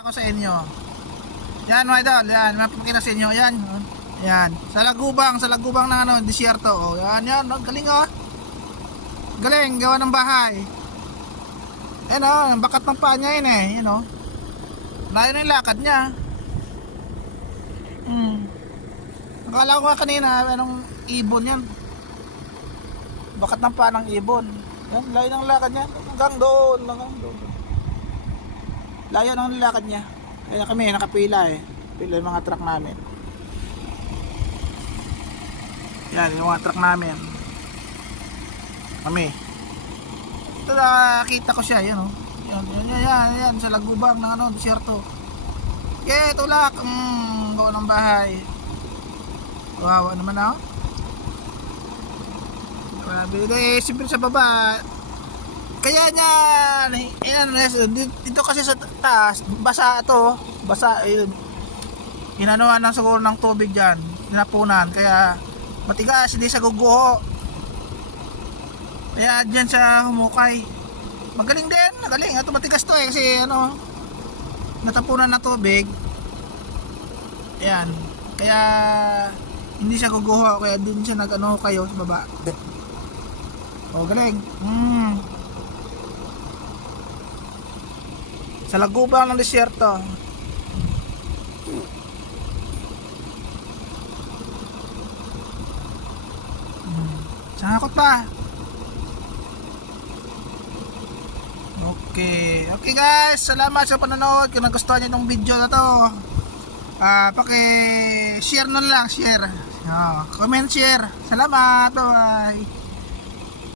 Ako sa inyo. Yan mga idol, yan, mapapakita sa inyo, yan. Yan, sa lagubang ng ano, disyerto. Oh, yan, oh, galing oh. Galing, gawa ng bahay. Yan oh, ang bakat ng paa niya yun eh, you know. Layo na yung lakad niya. Akala ko nga kanina, anong ibon yan. Bakat ng paa ng ibon. Yan, layo ng lakad niya. Hanggang doon. Layo ng lakad niya. Kaya kami nakapila eh. Pila yung mga truck namin. Yan yung mga truck namin. Kami. Ito nakakita ko siya. Yan oh. Yan sa lagubang ng ano, disyerto. Okay, tulak. Gawa ng bahay. Wawa naman ako. Grabe. Siyempre sa baba. Kaya niya dito kasi sa taas basa ito, basa inanuhan ng siguro ng tubig diyan, dinapunan kaya matigas, hindi sa guguho. Kaya diyan sa humukay. Magaling din, magaling. Ito matigas to eh kasi ano natapunan ng tubig. Ayan. Kaya hindi siya guguho kaya din siya nag-ano kayo sa baba. Oh, galing. Sa lagubang ng disyerto. Sangakot pa. Okay guys, salamat sa panonood. Kung nagustuhan niyo itong video na to, paki-share na lang, share. Comment, share. Salamat, bye.